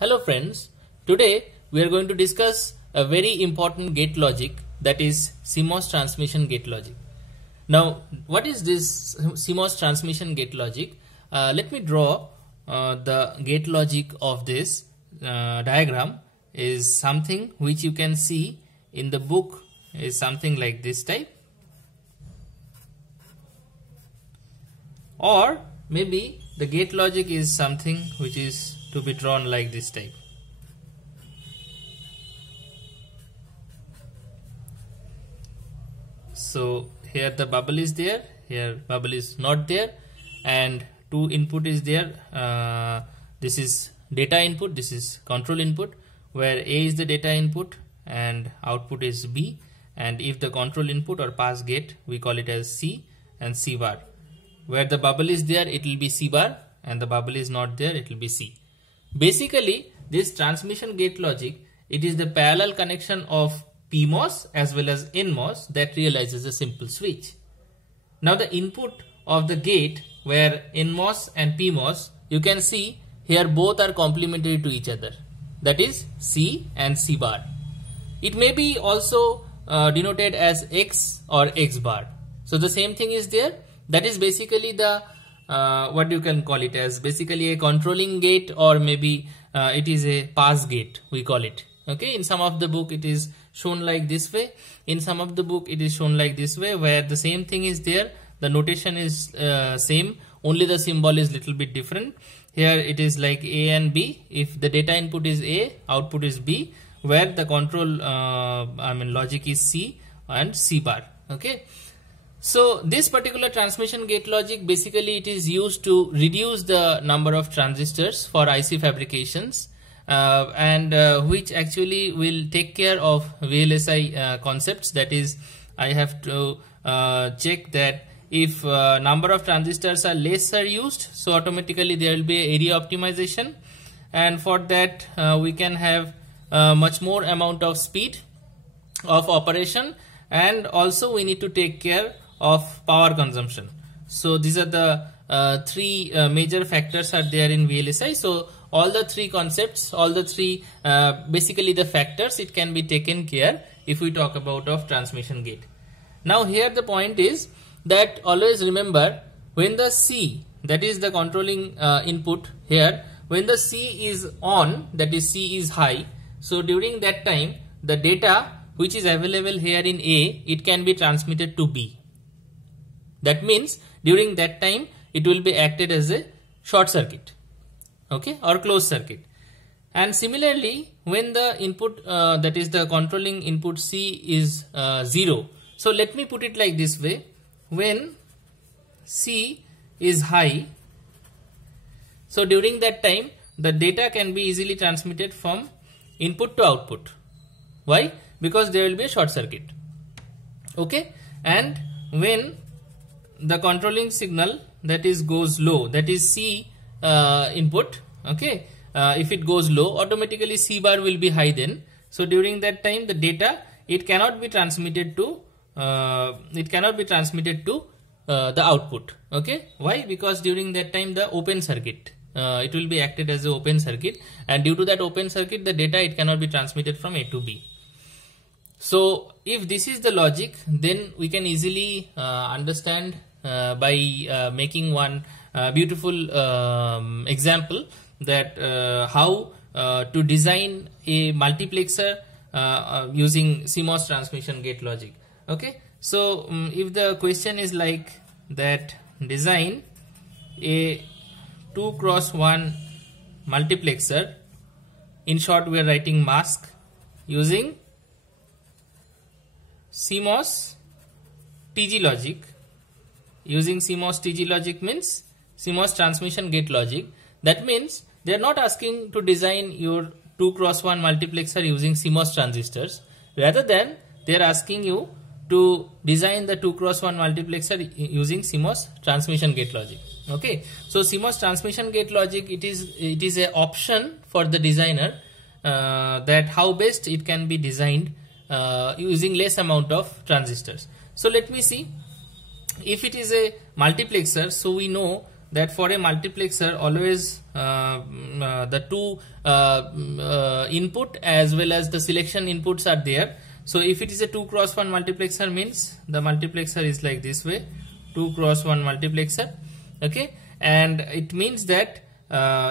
Hello friends, today we are going to discuss a very important gate logic, that is CMOS transmission gate logic. Now what is this CMOS transmission gate logic? Let me draw the gate logic of this diagram. Is something which you can see in the book, is something like this type, or maybe the gate logic is something which is to be drawn like this type. So here the bubble is there, here bubble is not there, and two input is there. This is data input, this is control input, where A is the data input and output is B, and if the control input or pass gate, we call it as C and C bar. Where the bubble is there, it will be C bar, and the bubble is not there, it will be C. Basically, this transmission gate logic, it is the parallel connection of PMOS as well as NMOS that realizes a simple switch. Now the input of the gate, where NMOS and PMOS, you can see here both are complementary to each other, that is C and C bar. It may be also denoted as X or X bar. So the same thing is there. That is basically the what you can call it as, basically a controlling gate, or maybe it is a pass gate, we call it. Okay, in some of the book it is shown like this way, in some of the book it is shown like this way, where the same thing is there, the notation is same, only the symbol is little bit different. Here it is like A and B. If the data input is A, output is B, where the control logic is C and C bar. Okay. So this particular transmission gate logic, basically it is used to reduce the number of transistors for IC fabrications, and which actually will take care of VLSI concepts. That is, I have to check that if number of transistors are lesser used, so automatically there will be area optimization, and for that we can have much more amount of speed of operation, and also we need to take care of power consumption. So these are the three major factors are there in VLSI. So all the three concepts, all the three basically the factors, it can be taken care if we talk about of transmission gate. Now here the point is that always remember, when the C, that is the controlling input here, when the C is on, that is C is high, so during that time the data which is available here in A, it can be transmitted to B. That means during that time it will be acted as a short circuit, okay, or closed circuit. And similarly, when the input that is the controlling input C is 0, so let me put it like this way, when C is high, so during that time the data can be easily transmitted from input to output. Why? Because there will be a short circuit. Okay, and when the controlling signal, that is goes low, that is C input, okay, if it goes low, automatically C bar will be high then. So during that time the data, it cannot be transmitted to the output. Okay, why? Because during that time the open circuit, it will be acted as an open circuit, and due to that open circuit the data, it cannot be transmitted from A to B. So if this is the logic, then we can easily understand by making one beautiful example, that how to design a multiplexer using CMOS transmission gate logic. Okay, so if the question is like that, design a 2x1 multiplexer, in short we are writing mask, using CMOS TG logic. Using CMOS TG logic means CMOS transmission gate logic. That means they are not asking to design your 2x1 multiplexer using CMOS transistors. Rather than they are asking you to design the 2x1 multiplexer using CMOS transmission gate logic. Okay, so CMOS transmission gate logic, it is a option for the designer that how best it can be designed using less amount of transistors. So let me see. If it is a multiplexer, so we know that for a multiplexer always the two input as well as the selection inputs are there. So if it is a 2x1 multiplexer, means the multiplexer is like this way, 2x1 multiplexer. Okay, and it means that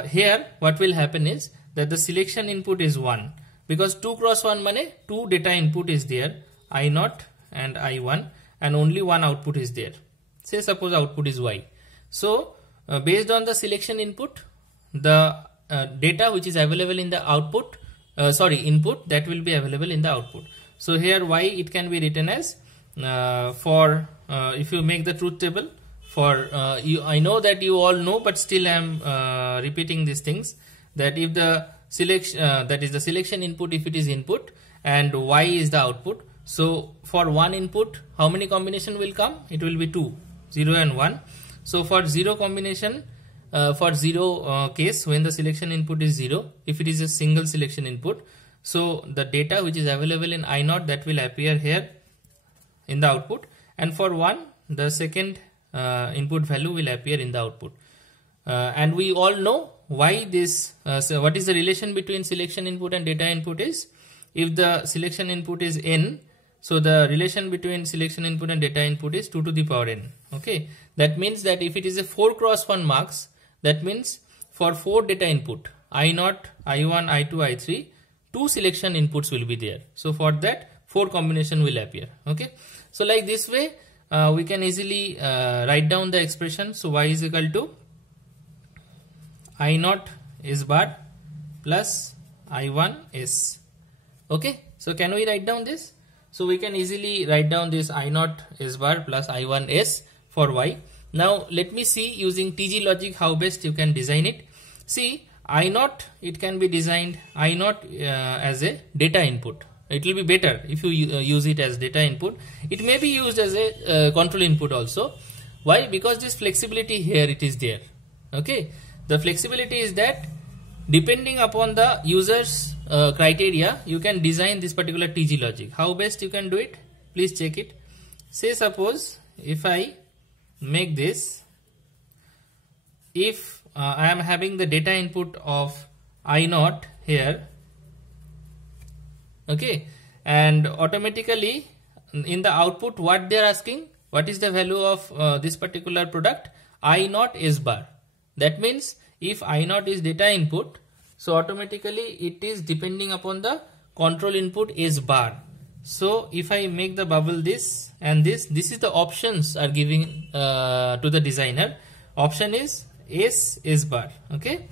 here what will happen is that the selection input is 1, because 2x1 means 2 data input is there, I0 and I1, and only one output is there. Say suppose output is Y. So based on the selection input, the data which is available in the output, input, that will be available in the output. So here Y, it can be written as if you make the truth table for I know that you all know, but still I am repeating these things, that if the selection that is the selection input, if it is input and Y is the output, so for one input how many combination will come? It will be 2, 0 and 1. So for 0 combination, for 0 case, when the selection input is 0, if it is a single selection input, so the data which is available in I0, that will appear here in the output, and for 1 the second input value will appear in the output. And we all know why this, so what is the relation between selection input and data input is, if the selection input is n, so the relation between selection input and data input is 2 to the power n. Okay, that means that if it is a 4x1 marks, that means for 4 data input, I0, I1, I2, I3, 2 selection inputs will be there. So for that 4 combination will appear. Okay, so like this way we can easily write down the expression. So Y is equal to I0 S bar plus I1 S. Okay, so can we write down this? So we can easily write down this I0 S bar plus I1 S for Y. Now let me see using TG logic how best you can design it. See, I0, it can be designed I0 as a data input. It will be better if you use it as data input. It may be used as a control input also. Why? Because this flexibility here it is there. Okay, the flexibility is that depending upon the user's criteria, you can design this particular TG logic. How best you can do it? Please check it. Say suppose if I make this, if I am having the data input of I0 here, okay, and automatically in the output what they are asking, what is the value of this particular product? I0 S bar. That means if I0 is data input, so automatically it is depending upon the control input S bar. So if I make the bubble this and this is the options are giving to the designer. Option is S bar. Okay,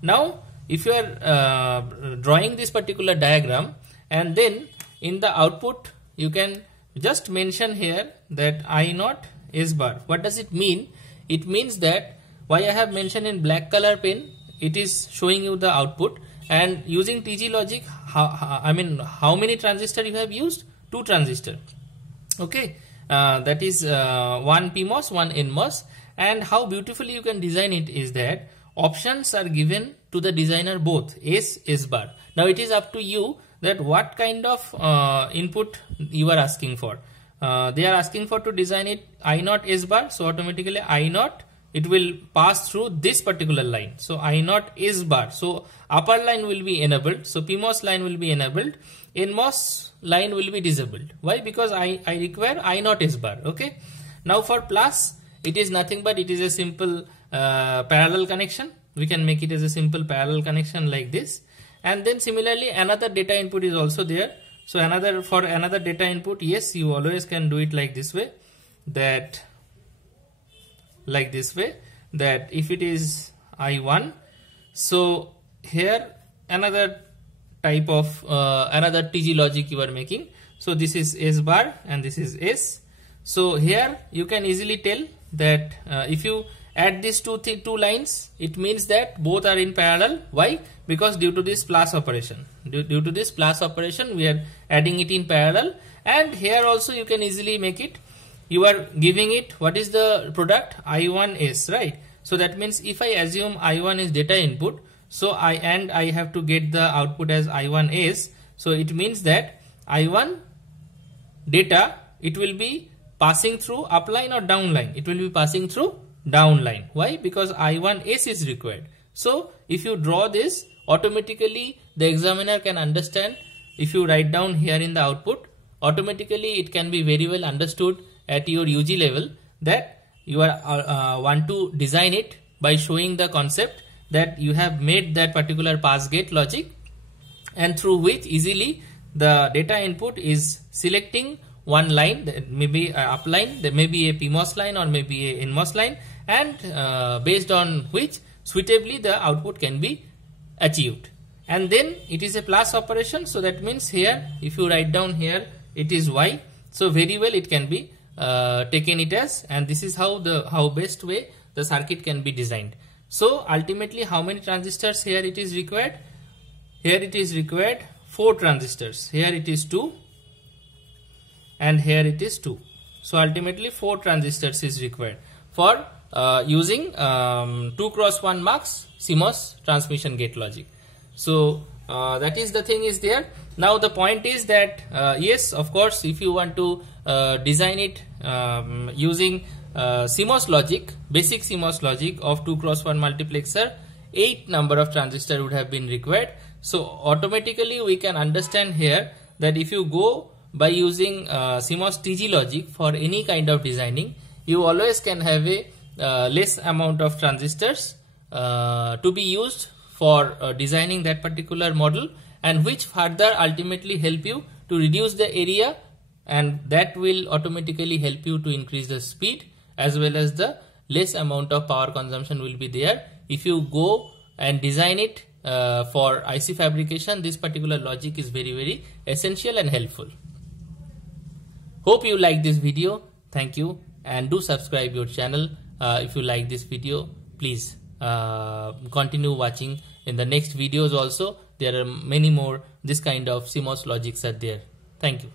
now if you are drawing this particular diagram, and then in the output you can just mention here that I0 S bar. What does it mean? It means that why I have mentioned in black color pen, it is showing you the output, and using TG logic, how many transistor you have used? 2 transistor. Okay, that is one PMOS, one NMOS. And how beautifully you can design it is that options are given to the designer both S bar. Now it is up to you that what kind of input you are asking for. They are asking for to design it I0 S bar, so automatically I0 it will pass through this particular line. So I0 S bar, so upper line will be enabled, so PMOS line will be enabled, NMOS line will be disabled. Why? Because I require I0 S bar. Okay, now for plus, it is nothing but it is a simple parallel connection. We can make it as a simple parallel connection like this. And then similarly another data input is also there. So for another data input, yes, you always can do it like this way, that if it is I1, so here another type of another TG logic you are making. So this is S bar and this is S. So here you can easily tell that if you add these two lines, it means that both are in parallel. Why? Because due to this plus operation, due to this plus operation, we are adding it in parallel. And here also you can easily make it, you are giving it what is the product? I1S, right? So that means if I assume I1 is data input, so I have to get the output as I1S. So it means that I1 data, it will be passing through upline or downline. It will be passing through down line. Why? Because I1S is required. So if you draw this, automatically the examiner can understand. If you write down here in the output, automatically it can be very well understood at your UG level that you are want to design it by showing the concept that you have made that particular pass gate logic, and through which easily the data input is selecting one line, that may be an up line, there may be a PMOS line or maybe a NMOS line, and based on which suitably the output can be achieved. And then it is a plus operation, so that means here if you write down here it is Y, so very well it can be taken it as, and this is how best way the circuit can be designed. So ultimately how many transistors here it is required? Here it is required 4 transistors, here it is 2 and here it is 2. So ultimately 4 transistors is required for using 2x1 mux CMOS transmission gate logic. So that is the thing is there. Now the point is that yes, of course, if you want to design it using CMOS logic, basic CMOS logic of 2x1 multiplexer, 8 number of transistors would have been required. So automatically we can understand here that if you go by using CMOS TG logic for any kind of designing, you always can have a less amount of transistors to be used for designing that particular model, and which further ultimately help you to reduce the area, and that will automatically help you to increase the speed, as well as the less amount of power consumption will be there. If you go and design it for IC fabrication, this particular logic is very essential and helpful. Hope you like this video. Thank you, and do subscribe your channel. If you like this video, please continue watching. In the next videos also there are many more this kind of CMOS logics are there. Thank you.